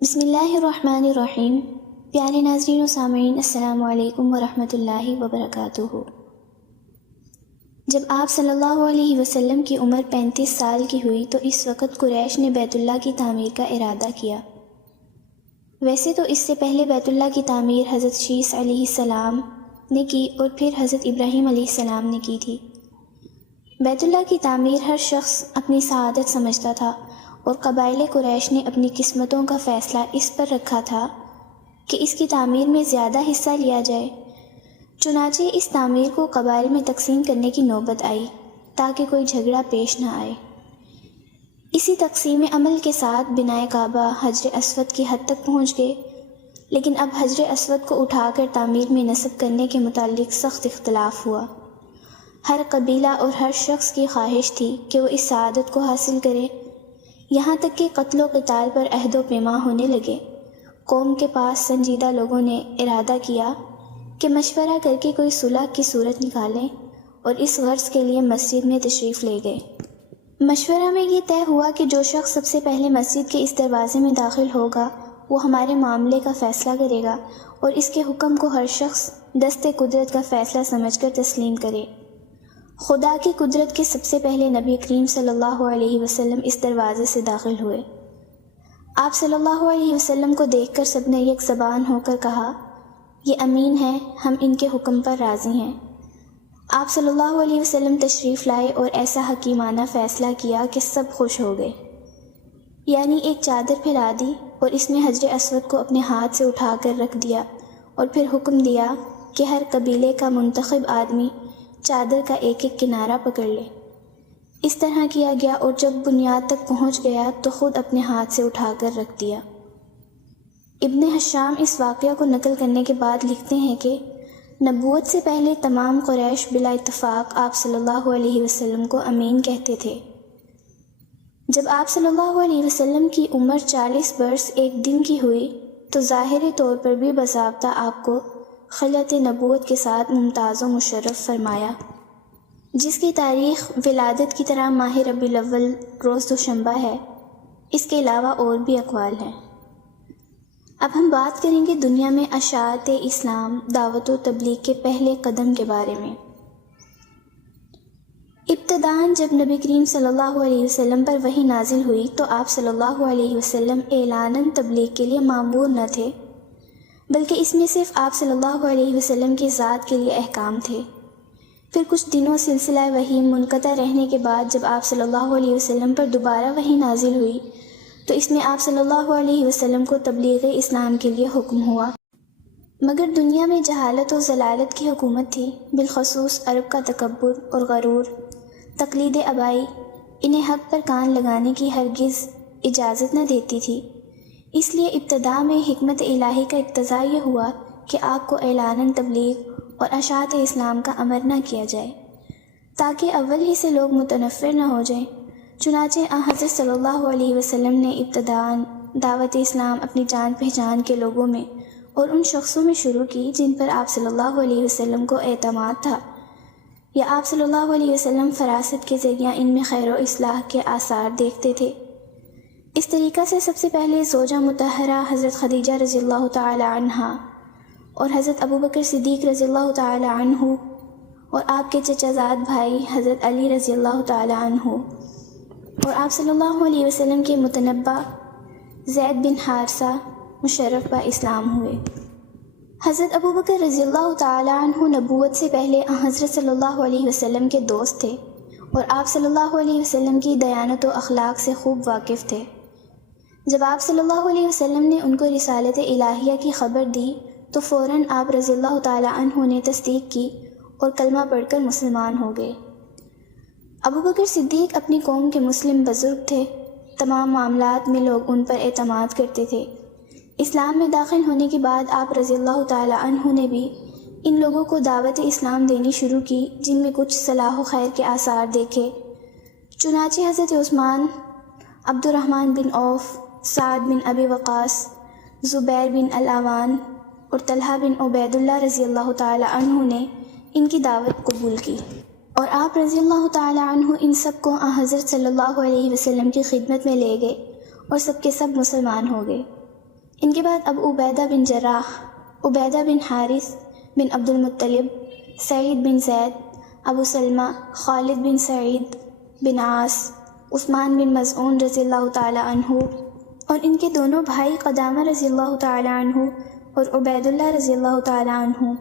بسم اللہ الرحمن الرحیم۔ پیارے ناظرین و سامعین، السلام علیکم ورحمۃ اللہ وبرکاتہ۔ جب آپ صلی اللہ علیہ وسلم کی عمر 35 سال کی ہوئی تو اس وقت قریش نے بیت اللہ کی تعمیر کا ارادہ کیا۔ ویسے تو اس سے پہلے بیت اللہ کی تعمیر حضرت شیث علیہ السلام نے کی اور پھر حضرت ابراہیم علیہ السلام نے کی تھی۔ بیت اللہ کی تعمیر ہر شخص اپنی سعادت سمجھتا تھا اور قبائل قریش نے اپنی قسمتوں کا فیصلہ اس پر رکھا تھا کہ اس کی تعمیر میں زیادہ حصہ لیا جائے۔ چنانچہ اس تعمیر کو قبائل میں تقسیم کرنے کی نوبت آئی تاکہ کوئی جھگڑا پیش نہ آئے۔ اسی تقسیم عمل کے ساتھ بنائے کعبہ حجر اسود کی حد تک پہنچ گئے، لیکن اب حجر اسود کو اٹھا کر تعمیر میں نصب کرنے کے متعلق سخت اختلاف ہوا۔ ہر قبیلہ اور ہر شخص کی خواہش تھی کہ وہ اس سعادت کو حاصل کرے، یہاں تک کہ قتل و قتال پر عہد و پیمان ہونے لگے۔ قوم کے پاس سنجیدہ لوگوں نے ارادہ کیا کہ مشورہ کر کے کوئی صلح کی صورت نکالیں اور اس غرض کے لیے مسجد میں تشریف لے گئے۔ مشورہ میں یہ طے ہوا کہ جو شخص سب سے پہلے مسجد کے اس دروازے میں داخل ہوگا وہ ہمارے معاملے کا فیصلہ کرے گا اور اس کے حکم کو ہر شخص دست قدرت کا فیصلہ سمجھ کر تسلیم کرے۔ خدا کی قدرت کے سب سے پہلے نبی کریم صلی اللہ علیہ وسلم اس دروازے سے داخل ہوئے۔ آپ صلی اللہ علیہ وسلم کو دیکھ کر سب نے یک زبان ہو کر کہا، یہ امین ہیں، ہم ان کے حکم پر راضی ہیں۔ آپ صلی اللہ علیہ وسلم تشریف لائے اور ایسا حکیمانہ فیصلہ کیا کہ سب خوش ہو گئے، یعنی ایک چادر پھیلا دی اور اس میں حجر اسود کو اپنے ہاتھ سے اٹھا کر رکھ دیا اور پھر حکم دیا کہ ہر قبیلے کا منتخب آدمی چادر کا ایک ایک کنارہ پکڑ لے۔ اس طرح کیا گیا اور جب بنیاد تک پہنچ گیا تو خود اپنے ہاتھ سے اٹھا کر رکھ دیا۔ ابن حشام اس واقعہ کو نقل کرنے کے بعد لکھتے ہیں کہ نبوت سے پہلے تمام قریش بلا اتفاق آپ صلی اللہ علیہ وسلم کو امین کہتے تھے۔ جب آپ صلی اللہ علیہ وسلم کی عمر 40 برس 1 دن کی ہوئی تو ظاہری طور پر بھی باضابطہ آپ کو خلعت نبوت کے ساتھ ممتاز و مشرف فرمایا، جس کی تاریخ ولادت کی طرح ماہ ربیع الاول روز دوشنبہ ہے۔ اس کے علاوہ اور بھی اقوال ہیں۔ اب ہم بات کریں گے دنیا میں اشاعت اسلام دعوت و تبلیغ کے پہلے قدم کے بارے میں۔ ابتداً جب نبی کریم صلی اللہ علیہ وسلم پر وحی نازل ہوئی تو آپ صلی اللہ علیہ وسلم اعلاناً تبلیغ کے لیے مامور نہ تھے، بلکہ اس میں صرف آپ صلی اللہ علیہ وسلم کی ذات کے لیے احکام تھے۔ پھر کچھ دنوں سلسلہ وحی منقطع رہنے کے بعد جب آپ صلی اللہ علیہ وسلم پر دوبارہ وحی نازل ہوئی تو اس میں آپ صلی اللہ علیہ وسلم کو تبلیغ اسلام کے لیے حکم ہوا۔ مگر دنیا میں جہالت و ضلالت کی حکومت تھی، بالخصوص عرب کا تکبر اور غرور، تقلید آبائی انہیں حق پر کان لگانے کی ہرگز اجازت نہ دیتی تھی۔ اس لیے ابتدا میں حکمت الہی کا اقتضا یہ ہوا کہ آپ کو اعلاناً تبلیغ اور اشاعت اسلام کا امر نہ کیا جائے تاکہ اول ہی سے لوگ متنفر نہ ہو جائیں۔ چنانچہ حضرت صلی اللہ علیہ وسلم نے ابتداً دعوت اسلام اپنی جان پہچان کے لوگوں میں اور ان شخصوں میں شروع کی جن پر آپ صلی اللہ علیہ وسلم کو اعتماد تھا یا آپ صلی اللہ علیہ وسلم فراست کے ذریعہ ان میں خیر و اصلاح کے آثار دیکھتے تھے۔ اس طریقہ سے سب سے پہلے زوجہ مطہرہ حضرت خدیجہ رضی اللہ تعالی عنہا اور حضرت ابوبکر صدیق رضی اللہ تعالی عنہ اور آپ کے چچا زاد بھائی حضرت علی رضی اللہ تعالی عنہ اور آپ صلی اللہ علیہ وسلم کے متنبع زید بن حارثہ مشرف با اسلام ہوئے۔ حضرت ابوبکر رضی اللہ تعالی عنہ نبوت سے پہلے حضرت صلی اللہ علیہ وسلم کے دوست تھے اور آپ صلی اللہ علیہ وسلم کی دیانت و اخلاق سے خوب واقف تھے۔ جب آپ صلی اللہ علیہ وسلم نے ان کو رسالت الہیہ کی خبر دی تو فوراً آپ رضی اللہ تعالی عنہ نے تصدیق کی اور کلمہ پڑھ کر مسلمان ہو گئے۔ ابوبکر صدیق اپنی قوم کے مسلم بزرگ تھے، تمام معاملات میں لوگ ان پر اعتماد کرتے تھے۔ اسلام میں داخل ہونے کے بعد آپ رضی اللہ تعالی عنہ نے بھی ان لوگوں کو دعوت اسلام دینی شروع کی جن میں کچھ صلاح و خیر کے آثار دیکھے۔ چنانچہ حضرت عثمان، عبد الرحمن بن عوف، سعد بن ابی وقاص، زبیر بن العوان اور طلحہ بن عبید اللہ رضی اللہ تعالی عنہ نے ان کی دعوت قبول کی اور آپ رضی اللہ تعالی عنہ ان سب کو حضرت صلی اللہ علیہ وسلم کی خدمت میں لے گئے اور سب کے سب مسلمان ہو گئے۔ ان کے بعد ابو عبیدہ بن جراح، عبیدہ بن حارث بن عبد المطلب، سعید بن زید، ابو سلمہ، خالد بن سعید بن عاص، عثمان بن مظعون رضی اللہ تعالی عنہ، اور ان کے دونوں بھائی قدامہ رضی اللہ تعالی عنہ اور عبید اللہ رضی اللہ تعالی عنہ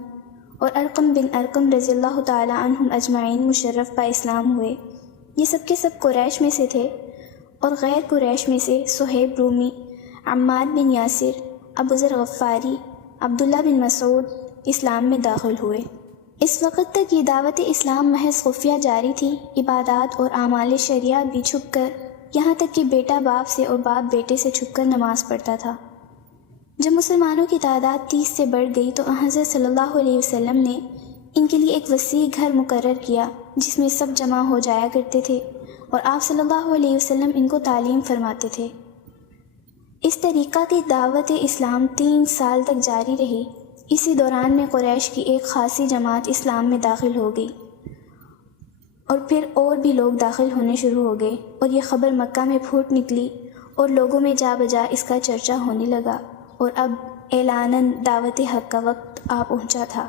اور ارقم بن ارقم رضی اللہ تعالی عنہم اجمعین مشرف با اسلام ہوئے۔ یہ سب کے سب قریش میں سے تھے، اور غیر قریش میں سے صہیب رومی، عمار بن یاسر، ابو ذر غفاری، عبداللہ بن مسعود اسلام میں داخل ہوئے۔ اس وقت تک یہ دعوت اسلام محض خفیہ جاری تھی، عبادات اور اعمال شریعہ بھی چھپ کر، یہاں تک کہ بیٹا باپ سے اور باپ بیٹے سے چھپ کر نماز پڑھتا تھا۔ جب مسلمانوں کی تعداد 30 سے بڑھ گئی تو حضرت صلی اللہ علیہ وسلم نے ان کے لیے ایک وسیع گھر مقرر کیا جس میں سب جمع ہو جایا کرتے تھے، اور آپ صلی اللہ علیہ وسلم ان کو تعلیم فرماتے تھے۔ اس طریقہ کی دعوت اسلام 3 سال تک جاری رہی۔ اسی دوران میں قریش کی ایک خاصی جماعت اسلام میں داخل ہو گئی، اور پھر اور بھی لوگ داخل ہونے شروع ہو گئے، اور یہ خبر مکہ میں پھوٹ نکلی اور لوگوں میں جا بجا اس کا چرچا ہونے لگا، اور اب اعلاناً دعوت حق کا وقت آ پہنچا تھا۔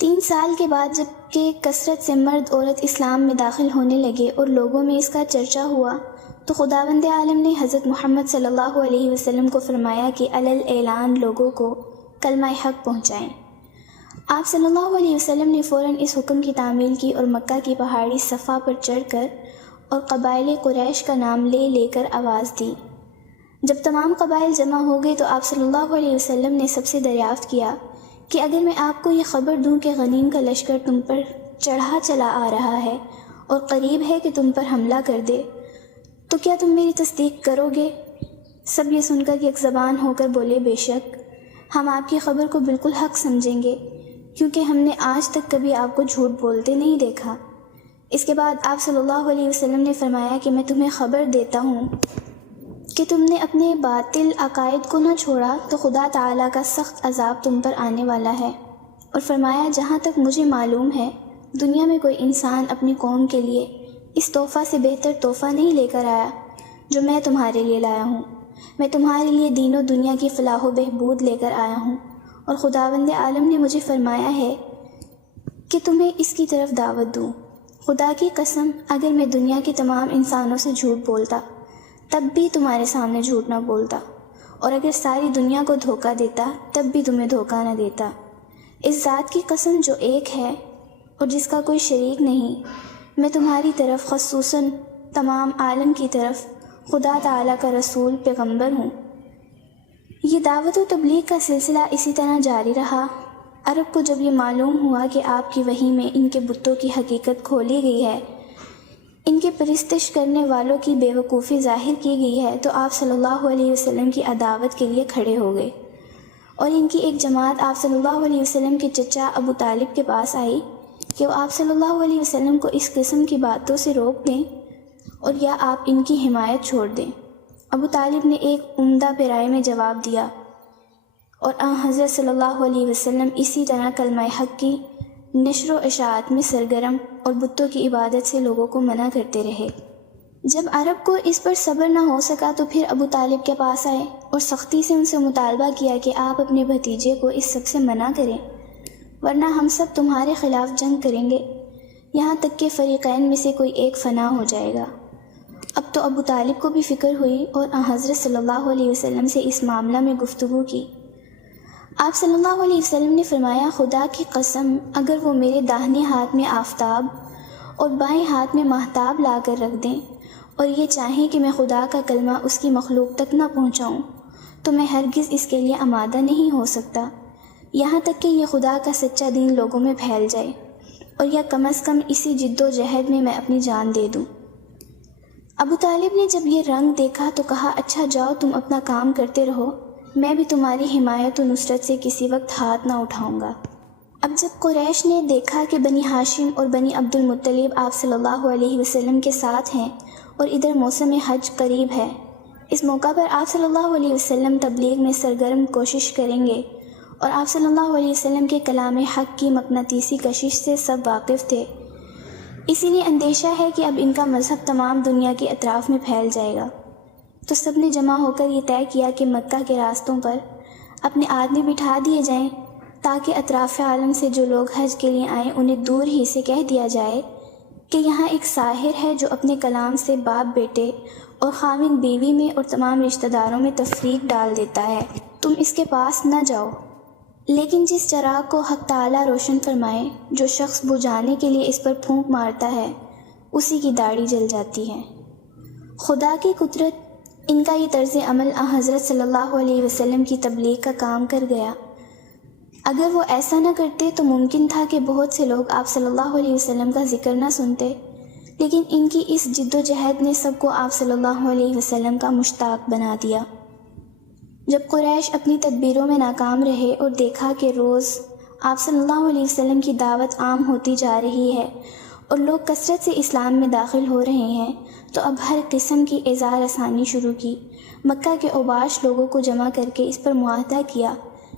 3 سال کے بعد جب کہ کثرت سے مرد عورت اسلام میں داخل ہونے لگے اور لوگوں میں اس کا چرچا ہوا، تو خداوند عالم نے حضرت محمد صلی اللہ علیہ وسلم کو فرمایا کہ علل اعلان لوگوں کو کلمہ حق پہنچائیں۔ آپ صلی اللہ علیہ وسلم نے فوراً اس حکم کی تعمیل کی اور مکہ کی پہاڑی صفا پر چڑھ کر اور قبائل قریش کا نام لے لے کر آواز دی۔ جب تمام قبائل جمع ہو گئے تو آپ صلی اللہ علیہ وسلم نے سب سے دریافت کیا کہ اگر میں آپ کو یہ خبر دوں کہ غنیم کا لشکر تم پر چڑھا چلا آ رہا ہے اور قریب ہے کہ تم پر حملہ کر دے، تو کیا تم میری تصدیق کرو گے؟ سب یہ سن کر یک زبان ہو کر بولے، بے شک ہم آپ کی خبر کو بالکل حق سمجھیں گے، کیونکہ ہم نے آج تک کبھی آپ کو جھوٹ بولتے نہیں دیکھا۔ اس کے بعد آپ صلی اللہ علیہ وسلم نے فرمایا کہ میں تمہیں خبر دیتا ہوں کہ تم نے اپنے باطل عقائد کو نہ چھوڑا تو خدا تعالیٰ کا سخت عذاب تم پر آنے والا ہے، اور فرمایا جہاں تک مجھے معلوم ہے دنیا میں کوئی انسان اپنی قوم کے لیے اس تحفہ سے بہتر تحفہ نہیں لے کر آیا جو میں تمہارے لیے لایا ہوں۔ میں تمہارے لیے دین و دنیا کی فلاح و بہبود لے کر آیا ہوں، اور خداوند عالم نے مجھے فرمایا ہے کہ تمہیں اس کی طرف دعوت دوں۔ خدا کی قسم اگر میں دنیا کے تمام انسانوں سے جھوٹ بولتا تب بھی تمہارے سامنے جھوٹ نہ بولتا، اور اگر ساری دنیا کو دھوکہ دیتا تب بھی تمہیں دھوکہ نہ دیتا۔ اس ذات کی قسم جو ایک ہے اور جس کا کوئی شریک نہیں، میں تمہاری طرف خصوصاً تمام عالم کی طرف خدا تعالیٰ کا رسول پیغمبر ہوں۔ یہ دعوت و تبلیغ کا سلسلہ اسی طرح جاری رہا۔ عرب کو جب یہ معلوم ہوا کہ آپ کی وحی میں ان کے بتوں کی حقیقت کھولی گئی ہے، ان کے پرستش کرنے والوں کی بے وقوفی ظاہر کی گئی ہے، تو آپ صلی اللہ علیہ وسلم کی عداوت کے لیے کھڑے ہو گئے، اور ان کی ایک جماعت آپ صلی اللہ علیہ وسلم کے چچا ابو طالب کے پاس آئی کہ وہ آپ صلی اللہ علیہ وسلم کو اس قسم کی باتوں سے روک دیں اور یا آپ ان کی حمایت چھوڑ دیں۔ ابو طالب نے ایک عمدہ پیرائی میں جواب دیا، اور حضرت صلی اللہ علیہ وسلم اسی طرح کلمہ حق کی نشر و اشاعت میں سرگرم اور بتوں کی عبادت سے لوگوں کو منع کرتے رہے۔ جب عرب کو اس پر صبر نہ ہو سکا تو پھر ابو طالب کے پاس آئے اور سختی سے ان سے مطالبہ کیا کہ آپ اپنے بھتیجے کو اس سب سے منع کریں، ورنہ ہم سب تمہارے خلاف جنگ کریں گے، یہاں تک کہ فریقین میں سے کوئی ایک فنا ہو جائے گا۔ اب تو ابو طالب کو بھی فکر ہوئی اور حضرت صلی اللہ علیہ وسلم سے اس معاملہ میں گفتگو کی۔ آپ صلی اللہ علیہ وسلم نے فرمایا، خدا کی قسم اگر وہ میرے داہنے ہاتھ میں آفتاب اور بائیں ہاتھ میں ماہتاب لا کر رکھ دیں اور یہ چاہیں کہ میں خدا کا کلمہ اس کی مخلوق تک نہ پہنچاؤں تو میں ہرگز اس کے لیے آمادہ نہیں ہو سکتا، یہاں تک کہ یہ خدا کا سچا دین لوگوں میں پھیل جائے، اور یا کم از کم اسی جد و جہد میں اپنی جان دے دوں۔ ابو طالب نے جب یہ رنگ دیکھا تو کہا، اچھا جاؤ تم اپنا کام کرتے رہو، میں بھی تمہاری حمایت و نصرت سے کسی وقت ہاتھ نہ اٹھاؤں گا۔ اب جب قریش نے دیکھا کہ بنی ہاشم اور بنی عبد المطلب آپ صلی اللہ علیہ وسلم کے ساتھ ہیں اور ادھر موسم حج قریب ہے، اس موقع پر آپ صلی اللہ علیہ وسلم تبلیغ میں سرگرم کوشش کریں گے، اور آپ صلی اللہ علیہ وسلم کے کلام حق کی مقناطیسی کشش سے سب واقف تھے، اسی لیے اندیشہ ہے کہ اب ان کا مذہب تمام دنیا کے اطراف میں پھیل جائے گا۔ تو سب نے جمع ہو کر یہ طے کیا کہ مکہ کے راستوں پر اپنے آدمی بٹھا دیے جائیں تاکہ اطراف عالم سے جو لوگ حج کے لیے آئیں انہیں دور ہی سے کہہ دیا جائے کہ یہاں ایک ساحر ہے جو اپنے کلام سے باپ بیٹے اور خاوند بیوی میں اور تمام رشتہ داروں میں تفریق ڈال دیتا ہے، تم اس کے پاس نہ جاؤ۔ لیکن جس چراغ کو حق تعالیٰ روشن فرمائے، جو شخص بجھانے کے لیے اس پر پھونک مارتا ہے اسی کی داڑھی جل جاتی ہے۔ خدا کی قدرت، ان کا یہ طرز عمل حضرت صلی اللہ علیہ وسلم کی تبلیغ کا کام کر گیا۔ اگر وہ ایسا نہ کرتے تو ممکن تھا کہ بہت سے لوگ آپ صلی اللہ علیہ وسلم کا ذکر نہ سنتے، لیکن ان کی اس جد و جہد نے سب کو آپ صلی اللہ علیہ وسلم کا مشتاق بنا دیا۔ جب قریش اپنی تدبیروں میں ناکام رہے اور دیکھا کہ روز آپ صلی اللہ علیہ وسلم کی دعوت عام ہوتی جا رہی ہے اور لوگ کثرت سے اسلام میں داخل ہو رہے ہیں، تو اب ہر قسم کی اظہار آسانی شروع کی۔ مکہ کے اوباش لوگوں کو جمع کر کے اس پر معاہدہ کیا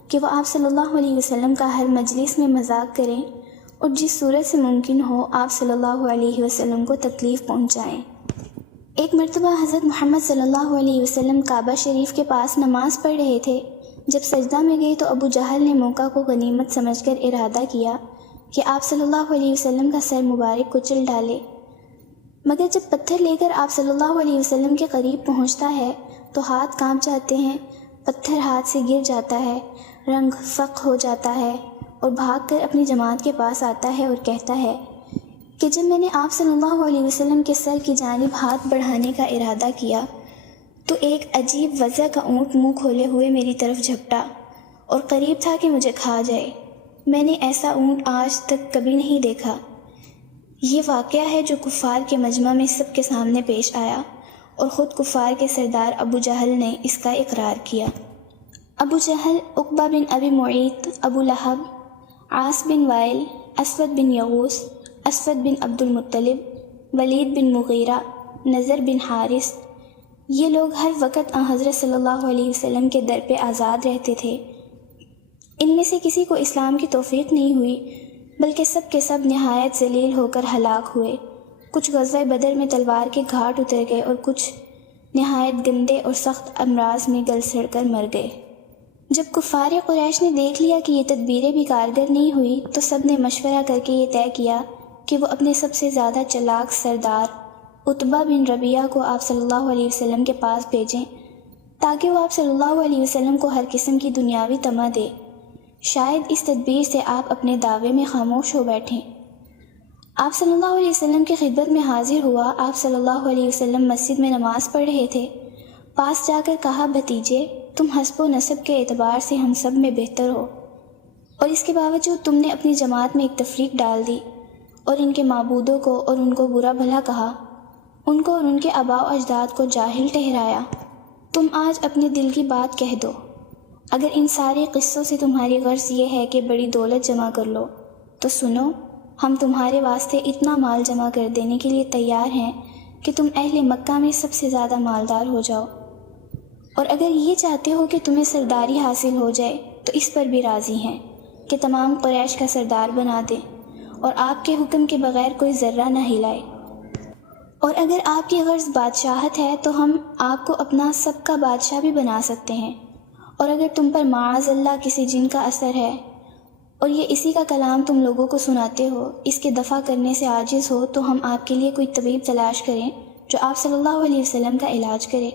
کہ وہ آپ صلی اللہ علیہ وسلم کا ہر مجلس میں مذاق کریں اور جس صورت سے ممکن ہو آپ صلی اللہ علیہ وسلم کو تکلیف پہنچائیں۔ ایک مرتبہ حضرت محمد صلی اللہ علیہ وسلم کعبہ شریف کے پاس نماز پڑھ رہے تھے۔ جب سجدہ میں گئے تو ابو جہل نے موقع کو غنیمت سمجھ کر ارادہ کیا کہ آپ صلی اللہ علیہ وسلم کا سر مبارک کچل ڈالے، مگر جب پتھر لے کر آپ صلی اللہ علیہ وسلم کے قریب پہنچتا ہے تو ہاتھ کانپ جاتے ہیں، پتھر ہاتھ سے گر جاتا ہے، رنگ فق ہو جاتا ہے اور بھاگ کر اپنی جماعت کے پاس آتا ہے اور کہتا ہے کہ جب میں نے آپ صلی اللہ علیہ وسلم کے سر کی جانب ہاتھ بڑھانے کا ارادہ کیا تو ایک عجیب وضع کا اونٹ منہ کھولے ہوئے میری طرف جھپٹا اور قریب تھا کہ مجھے کھا جائے۔ میں نے ایسا اونٹ آج تک کبھی نہیں دیکھا۔ یہ واقعہ ہے جو کفار کے مجمع میں سب کے سامنے پیش آیا اور خود کفار کے سردار ابو جہل نے اس کا اقرار کیا۔ ابو جہل، عقبہ بن ابی معیط، ابو لہب، عاص بن وائل، اسود بن یغوث، اسود بن عبد المطلب، ولید بن مغیرہ، نضر بن حارث، یہ لوگ ہر وقت حضرت صلی اللہ علیہ وسلم کے در پہ آزاد رہتے تھے۔ ان میں سے کسی کو اسلام کی توفیق نہیں ہوئی، بلکہ سب کے سب نہایت ذلیل ہو کر ہلاک ہوئے۔ کچھ غزوہ بدر میں تلوار کے گھاٹ اتر گئے اور کچھ نہایت گندے اور سخت امراض میں گل سڑ کر مر گئے۔ جب کفار قریش نے دیکھ لیا کہ یہ تدبیریں بھی کارگر نہیں ہوئی تو سب نے مشورہ کر کے یہ طے کیا کہ وہ اپنے سب سے زیادہ چلاک سردار عتبہ بن ربیعہ کو آپ صلی اللہ علیہ وسلم کے پاس بھیجیں تاکہ وہ آپ صلی اللہ علیہ وسلم کو ہر قسم کی دنیاوی طمع دے۔ شاید اس تدبیر سے آپ اپنے دعوے میں خاموش ہو بیٹھیں۔ آپ صلی اللہ علیہ وسلم کی خدمت میں حاضر ہوا۔ آپ صلی اللہ علیہ وسلم مسجد میں نماز پڑھ رہے تھے۔ پاس جا کر کہا، بھتیجے، تم حسب و نسب کے اعتبار سے ہم سب میں بہتر ہو، اور اس کے باوجود تم نے اپنی جماعت میں ایک تفریق ڈال دی اور ان کے معبودوں کو اور ان کو برا بھلا کہا، ان کو اور ان کے آباء و اجداد کو جاہل ٹھہرایا۔ تم آج اپنے دل کی بات کہہ دو۔ اگر ان سارے قصوں سے تمہاری غرض یہ ہے کہ بڑی دولت جمع کر لو تو سنو، ہم تمہارے واسطے اتنا مال جمع کر دینے کے لیے تیار ہیں کہ تم اہل مکہ میں سب سے زیادہ مالدار ہو جاؤ، اور اگر یہ چاہتے ہو کہ تمہیں سرداری حاصل ہو جائے تو اس پر بھی راضی ہیں کہ تمام قریش کا سردار بنا دیں اور آپ کے حکم کے بغیر کوئی ذرہ نہ ہلائے۔ اور اگر آپ کی غرض بادشاہت ہے تو ہم آپ کو اپنا سب کا بادشاہ بھی بنا سکتے ہیں، اور اگر تم پر معاذ اللہ کسی جن کا اثر ہے اور یہ اسی کا کلام تم لوگوں کو سناتے ہو، اس کے دفع کرنے سے عاجز ہو، تو ہم آپ کے لیے کوئی طبیب تلاش کریں جو آپ صلی اللہ علیہ وسلم کا علاج کرے۔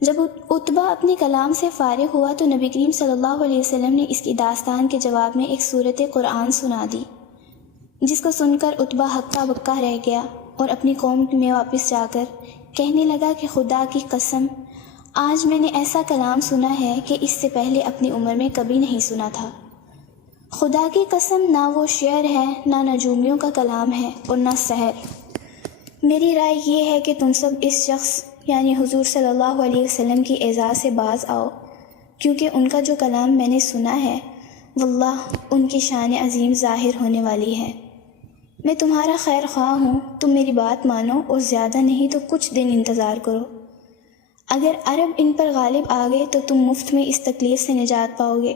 جب عتبہ اپنے کلام سے فارغ ہوا تو نبی کریم صلی اللہ علیہ وسلم نے اس کی داستان کے جواب میں ایک سورت قرآن سنا دی، جس کو سن کر عتبہ ہکا بکا رہ گیا اور اپنی قوم میں واپس جا کر کہنے لگا کہ خدا کی قسم، آج میں نے ایسا کلام سنا ہے کہ اس سے پہلے اپنی عمر میں کبھی نہیں سنا تھا۔ خدا کی قسم، نہ وہ شعر ہے، نہ نجومیوں کا کلام ہے اور نہ سحر۔ میری رائے یہ ہے کہ تم سب اس شخص یعنی حضور صلی اللہ علیہ وسلم کی اعزاز سے باز آؤ، کیونکہ ان کا جو کلام میں نے سنا ہے واللہ ان کی شان عظیم ظاہر ہونے والی ہے۔ میں تمہارا خیر خواہ ہوں، تم میری بات مانو اور زیادہ نہیں تو کچھ دن انتظار کرو۔ اگر عرب ان پر غالب آ گئے تو تم مفت میں اس تکلیف سے نجات پاؤ گے،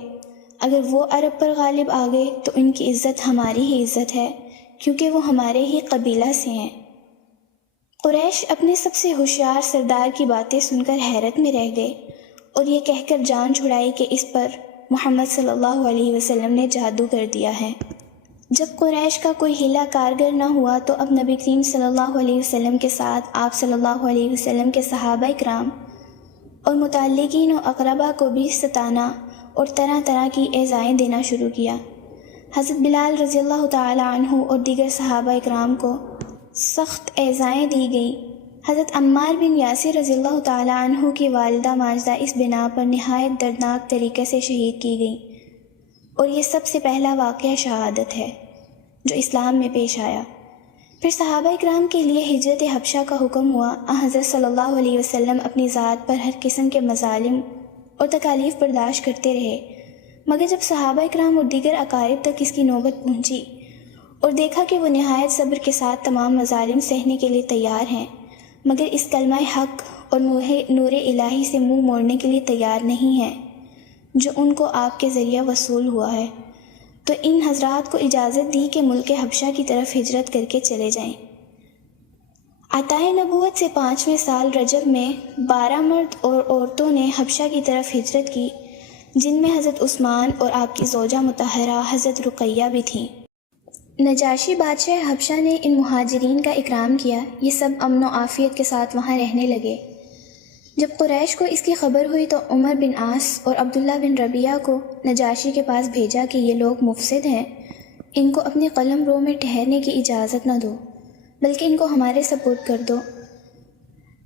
اگر وہ عرب پر غالب آ گئے تو ان کی عزت ہماری ہی عزت ہے، کیونکہ وہ ہمارے ہی قبیلہ سے ہیں۔ قریش اپنے سب سے ہوشیار سردار کی باتیں سن کر حیرت میں رہ گئے اور یہ کہہ کر جان چھڑائی کہ اس پر محمد صلی اللہ علیہ وسلم نے جادو کر دیا ہے۔ جب قریش کا کوئی حیلہ کارگر نہ ہوا تو اب نبی کریم صلی اللہ علیہ وسلم کے ساتھ آپ صلی اللہ علیہ وسلم کے صحابہ کرام اور متعلقین و اقربا کو بھی ستانا اور طرح طرح کی ایذائیں دینا شروع کیا۔ حضرت بلال رضی اللہ تعالی عنہ اور دیگر صحابہ کرام کو سخت ایذائیں دی گئیں۔ حضرت عمار بن یاسر رضی اللہ تعالی عنہ کی والدہ ماجدہ اس بنا پر نہایت دردناک طریقے سے شہید کی گئیں، اور یہ سب سے پہلا واقعہ شہادت ہے جو اسلام میں پیش آیا۔ پھر صحابہ کرام کے لیے ہجرت حبشہ کا حکم ہوا۔ حضرت صلی اللہ علیہ وسلم اپنی ذات پر ہر قسم کے مظالم اور تکالیف برداشت کرتے رہے، مگر جب صحابہ کرام اور دیگر اقارب تک اس کی نوبت پہنچی اور دیکھا کہ وہ نہایت صبر کے ساتھ تمام مظالم سہنے کے لیے تیار ہیں، مگر اس کلمہ حق اور نور الہی سے منہ موڑنے کے لیے تیار نہیں ہیں جو ان کو آپ کے ذریعہ وصول ہوا ہے، تو ان حضرات کو اجازت دی کہ ملک حبشہ کی طرف ہجرت کر کے چلے جائیں۔ عطائے نبوت سے 5ویں سال رجب میں 12 مرد اور عورتوں نے حبشہ کی طرف ہجرت کی، جن میں حضرت عثمان اور آپ کی زوجہ مطہرہ حضرت رقیہ بھی تھیں۔ نجاشی بادشاہ حبشہ نے ان مہاجرین کا اکرام کیا۔ یہ سب امن و عافیت کے ساتھ وہاں رہنے لگے۔ جب قریش کو اس کی خبر ہوئی تو عمر بن عاص اور عبداللہ بن ربیعہ کو نجاشی کے پاس بھیجا کہ یہ لوگ مفسد ہیں، ان کو اپنے قلم رو میں ٹھہرنے کی اجازت نہ دو، بلکہ ان کو ہمارے سپرد کر دو۔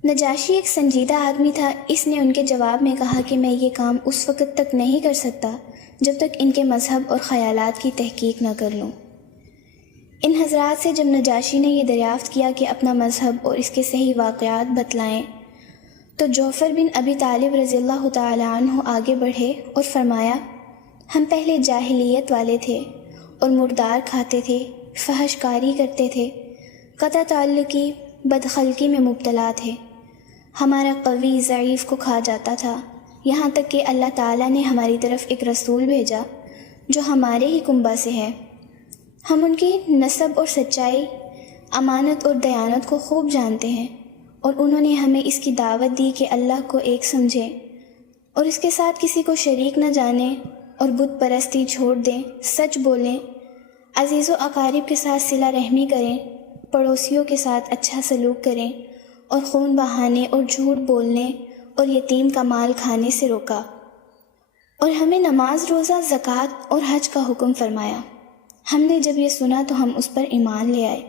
نجاشی ایک سنجیدہ آدمی تھا، اس نے ان کے جواب میں کہا کہ میں یہ کام اس وقت تک نہیں کر سکتا جب تک ان کے مذہب اور خیالات کی تحقیق نہ کر لوں۔ ان حضرات سے جب نجاشی نے یہ دریافت کیا کہ اپنا مذہب اور اس کے صحیح واقعات بتلائیں، تو جعفر بن ابی طالب رضی اللہ تعالی عنہ آگے بڑھے اور فرمایا، ہم پہلے جاہلیت والے تھے اور مردار کھاتے تھے، فحش کاری کرتے تھے، قطع تعلقی، بدخلقی میں مبتلا تھے، ہمارا قوی ضعیف کو کھا جاتا تھا، یہاں تک کہ اللہ تعالیٰ نے ہماری طرف ایک رسول بھیجا جو ہمارے ہی کنبہ سے ہے۔ ہم ان کی نسب اور سچائی، امانت اور دیانت کو خوب جانتے ہیں، اور انہوں نے ہمیں اس کی دعوت دی کہ اللہ کو ایک سمجھیں اور اس کے ساتھ کسی کو شریک نہ جانیں اور بت پرستی چھوڑ دیں، سچ بولیں، عزیز و اقارب کے ساتھ صلہ رحمی کریں، پڑوسیوں کے ساتھ اچھا سلوک کریں، اور خون بہانے اور جھوٹ بولنے اور یتیم کا مال کھانے سے روکا، اور ہمیں نماز، روزہ، زکوٰۃ اور حج کا حکم فرمایا۔ ہم نے جب یہ سنا تو ہم اس پر ایمان لے آئے۔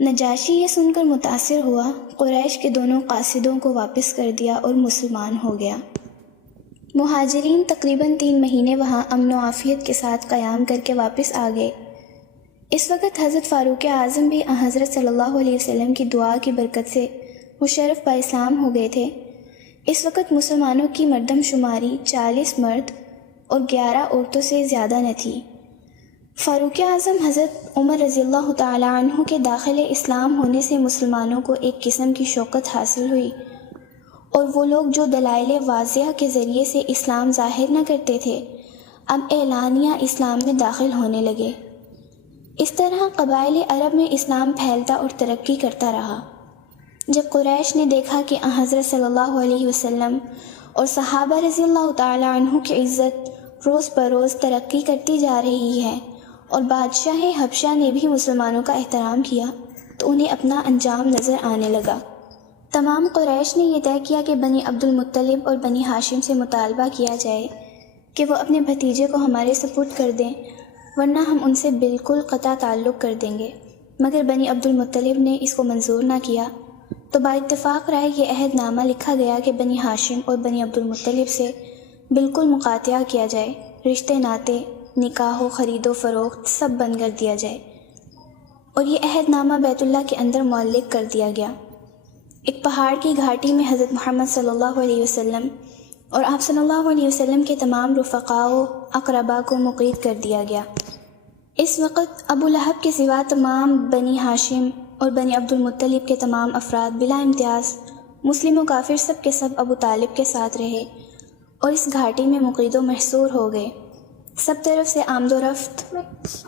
نجاشی یہ سن کر متاثر ہوا، قریش کے دونوں قاصدوں کو واپس کر دیا اور مسلمان ہو گیا۔ مہاجرین تقریباً 3 مہینے وہاں امن و عافیت کے ساتھ قیام کر کے واپس آ گئے۔ اس وقت حضرت فاروق اعظم بھی حضرت صلی اللہ علیہ وسلم کی دعا کی برکت سے مشرف با اسلام ہو گئے تھے۔ اس وقت مسلمانوں کی مردم شماری 40 مرد اور 11 عورتوں سے زیادہ نہ تھی۔ فاروق اعظم حضرت عمر رضی اللہ تعالی عنہ کے داخل اسلام ہونے سے مسلمانوں کو ایک قسم کی شوکت حاصل ہوئی، اور وہ لوگ جو دلائل واضح کے ذریعے سے اسلام ظاہر نہ کرتے تھے اب اعلانیہ اسلام میں داخل ہونے لگے۔ اس طرح قبائل عرب میں اسلام پھیلتا اور ترقی کرتا رہا۔ جب قریش نے دیکھا کہ حضرت صلی اللہ علیہ وسلم اور صحابہ رضی اللہ تعالی عنہ کی عزت روز بروز ترقی کرتی جا رہی ہے اور بادشاہ حبشہ نے بھی مسلمانوں کا احترام کیا، تو انہیں اپنا انجام نظر آنے لگا۔ تمام قریش نے یہ طے کیا کہ بنی عبد المطلب اور بنی ہاشم سے مطالبہ کیا جائے کہ وہ اپنے بھتیجے کو ہمارے سپرد کر دیں، ورنہ ہم ان سے بالکل قطع تعلق کر دیں گے۔ مگر بنی عبد المطلب نے اس کو منظور نہ کیا، تو با اتفاق رائے یہ عہد نامہ لکھا گیا کہ بنی ہاشم اور بنی عبد المطلب سے بالکل مقاطعہ کیا جائے، رشتے ناتے، نکاح و خرید و فروخت سب بند کر دیا جائے، اور یہ عہد نامہ بیت اللہ کے اندر معلق کر دیا گیا۔ ایک پہاڑ کی گھاٹی میں حضرت محمد صلی اللہ علیہ وسلم اور آپ صلی اللہ علیہ وسلم کے تمام رفقاء و اقرباء کو مقید کر دیا گیا۔ اس وقت ابو لہب کے سوا تمام بنی ہاشم اور بنی عبد المطلب کے تمام افراد بلا امتیاز، مسلم و کافر سب کے سب ابو طالب کے ساتھ رہے اور اس گھاٹی میں مقید و محصور ہو گئے۔ سب طرف سے آمد و رفت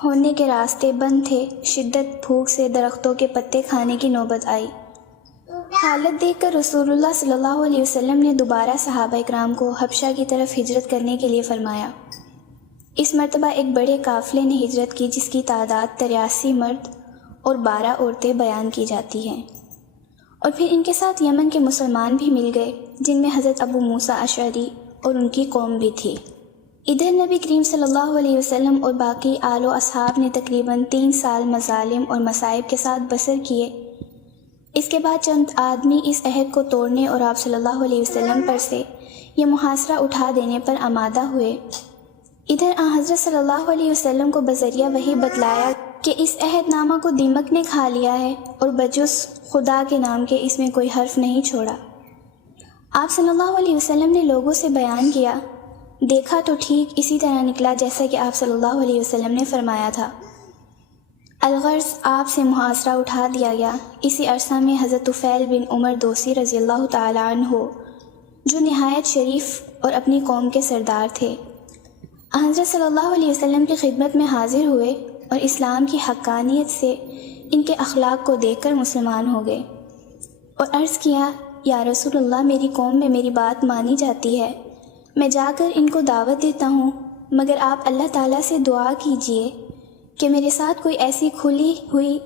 ہونے کے راستے بند تھے، شدت بھوک سے درختوں کے پتے کھانے کی نوبت آئی۔ حالت دیکھ کر رسول اللہ صلی اللہ علیہ وسلم نے دوبارہ صحابہ اکرام کو حبشہ کی طرف ہجرت کرنے کے لیے فرمایا۔ اس مرتبہ ایک بڑے قافلے نے ہجرت کی جس کی تعداد 83 مرد اور 12 عورتیں بیان کی جاتی ہیں، اور پھر ان کے ساتھ یمن کے مسلمان بھی مل گئے جن میں حضرت ابو موسیٰ اشعری اور ان کی قوم بھی تھی۔ ادھر نبی کریم صلی اللہ علیہ وسلم اور باقی آل و اصحاب نے تقریباً 3 سال مظالم اور مصائب کے ساتھ بسر کیے۔ اس کے بعد چند آدمی اس عہد کو توڑنے اور آپ صلی اللہ علیہ وسلم پر سے یہ محاصرہ اٹھا دینے پر آمادہ ہوئے۔ ادھر حضرت صلی اللہ علیہ وسلم کو بذریعہ وحی بتلایا کہ اس عہد نامہ کو دیمک نے کھا لیا ہے اور بجز خدا کے نام کے اس میں کوئی حرف نہیں چھوڑا۔ آپ صلی اللہ علیہ وسلم نے لوگوں سے بیان کیا، دیکھا تو ٹھیک اسی طرح نکلا جیسا کہ آپ صلی اللہ علیہ وسلم نے فرمایا تھا۔ الغرض آپ سے محاصرہ اٹھا دیا گیا۔ اسی عرصہ میں حضرت طفیل بن عمر دوسی رضی اللہ تعالیٰ عنہ جو نہایت شریف اور اپنی قوم کے سردار تھے، حضرت صلی اللہ علیہ وسلم کی خدمت میں حاضر ہوئے اور اسلام کی حقانیت سے ان کے اخلاق کو دیکھ کر مسلمان ہو گئے اور عرض کیا، یا رسول اللہ، میری قوم میں میری بات مانی جاتی ہے، میں جا کر ان کو دعوت دیتا ہوں، مگر آپ اللہ تعالیٰ سے دعا کیجئے کہ میرے ساتھ کوئی ایسی کھلی ہوئی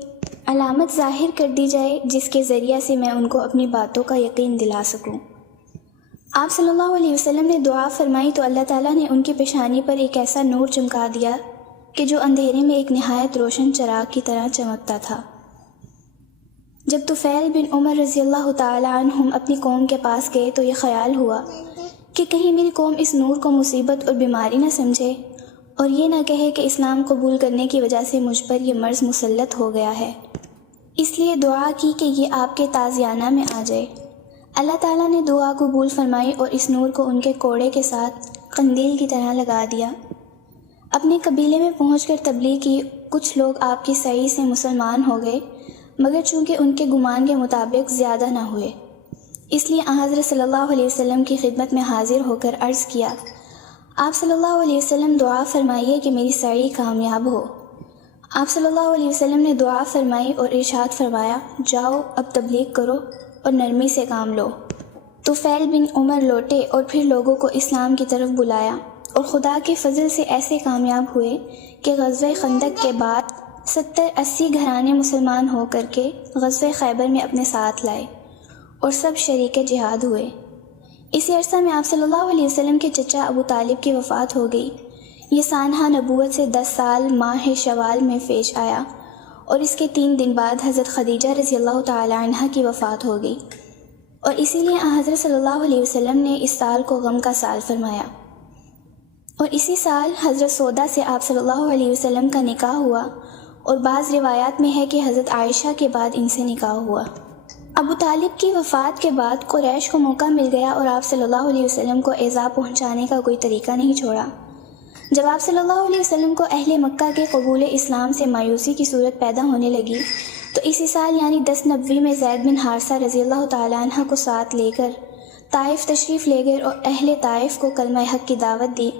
علامت ظاہر کر دی جائے جس کے ذریعہ سے میں ان کو اپنی باتوں کا یقین دلا سکوں۔ آپ صلی اللہ علیہ وسلم نے دعا فرمائی تو اللہ تعالیٰ نے ان کی پیشانی پر ایک ایسا نور چمکا دیا کہ جو اندھیرے میں ایک نہایت روشن چراغ کی طرح چمکتا تھا۔ جب طفیل بن عمر رضی اللہ تعالیٰ عنہم اپنی قوم کے پاس گئے تو یہ خیال ہوا کہ کہیں میری قوم اس نور کو مصیبت اور بیماری نہ سمجھے اور یہ نہ کہے کہ اسلام قبول کرنے کی وجہ سے مجھ پر یہ مرض مسلط ہو گیا ہے، اس لیے دعا کی کہ یہ آپ کے تازیانہ میں آ جائے۔ اللہ تعالیٰ نے دعا قبول فرمائی اور اس نور کو ان کے کوڑے کے ساتھ قندیل کی طرح لگا دیا۔ اپنے قبیلے میں پہنچ کر تبلیغ کی، کچھ لوگ آپ کی سعی سے مسلمان ہو گئے، مگر چونکہ ان کے گمان کے مطابق زیادہ نہ ہوئے، اس لیے حضرت صلی اللہ علیہ وسلم کی خدمت میں حاضر ہو کر عرض کیا، آپ صلی اللہ علیہ وسلم دعا فرمائیے کہ میری سعی کامیاب ہو۔ آپ صلی اللہ علیہ وسلم نے دعا فرمائی اور ارشاد فرمایا، جاؤ اب تبلیغ کرو اور نرمی سے کام لو۔ طفیل بن عمر لوٹے اور پھر لوگوں کو اسلام کی طرف بلایا اور خدا کے فضل سے ایسے کامیاب ہوئے کہ غزوہ خندق کے بعد 70-80 گھرانے مسلمان ہو کر کے غزوہ خیبر میں اپنے ساتھ لائے اور سب شریک جہاد ہوئے۔ اسی عرصہ میں آپ صلی اللہ علیہ وسلم کے چچا ابو طالب کی وفات ہو گئی۔ یہ سانحہ نبوت سے 10 سال ماہ شوال میں پیش آیا اور اس کے 3 دن بعد حضرت خدیجہ رضی اللہ تعالی عنہ کی وفات ہو گئی، اور اسی لیے حضرت صلی اللہ علیہ وسلم نے اس سال کو غم کا سال فرمایا۔ اور اسی سال حضرت سودا سے آپ صلی اللہ علیہ وسلم کا نکاح ہوا، اور بعض روایات میں ہے کہ حضرت عائشہ کے بعد ان سے نکاح ہوا۔ ابو طالب کی وفات کے بعد قریش کو موقع مل گیا اور آپ صلی اللہ علیہ وسلم کو ایذا پہنچانے کا کوئی طریقہ نہیں چھوڑا۔ جب آپ صلی اللہ علیہ وسلم کو اہل مکہ کے قبول اسلام سے مایوسی کی صورت پیدا ہونے لگی تو اسی سال یعنی 10 نبوی میں زید بن حارثہ رضی اللہ تعالیٰ عنہ کو ساتھ لے کر طائف تشریف لے گئے اور اہل طائف کو کلمہ حق کی دعوت دی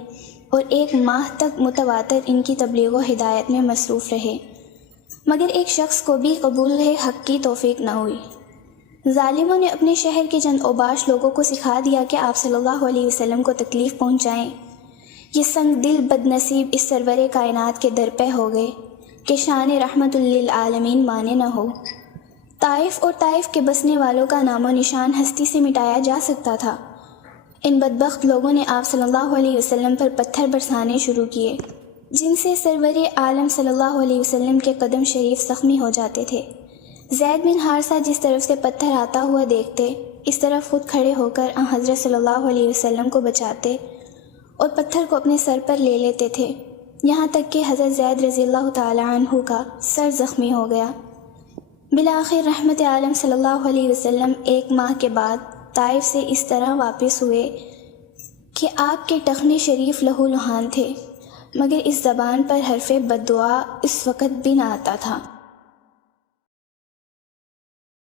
اور 1 ماہ تک متواتر ان کی تبلیغ و ہدایت میں مصروف رہے، مگر ایک شخص کو بھی قبول حق کی توفیق نہ ہوئی۔ ظالموں نے اپنے شہر کے چند اوباش لوگوں کو سکھا دیا کہ آپ صلی اللہ علیہ وسلم کو تکلیف پہنچائیں۔ یہ سنگ دل بد نصیب اس سرور کائنات کے در پہ ہو گئے کہ شان رحمت للعالمین مانے نہ ہو۔ طائف اور طائف کے بسنے والوں کا نام و نشان ہستی سے مٹایا جا سکتا تھا۔ ان بدبخت لوگوں نے آپ صلی اللہ علیہ وسلم پر پتھر برسانے شروع کیے، جن سے سرور عالم صلی اللہ علیہ وسلم کے قدم شریف زخمی ہو جاتے تھے۔ زید بن حارثہ جس طرف سے پتھر آتا ہوا دیکھتے، اس طرف خود کھڑے ہو کر حضرت صلی اللہ علیہ وسلم کو بچاتے اور پتھر کو اپنے سر پر لے لیتے تھے، یہاں تک کہ حضرت زید رضی اللہ تعالی عنہ کا سر زخمی ہو گیا۔ بالآخر رحمت عالم صلی اللہ علیہ وسلم 1 ماہ کے بعد طائف سے اس طرح واپس ہوئے کہ آپ کے ٹخنے شریف لہو لہان تھے، مگر اس زبان پر حرف بد دعا اس وقت بھی نہ آتا تھا۔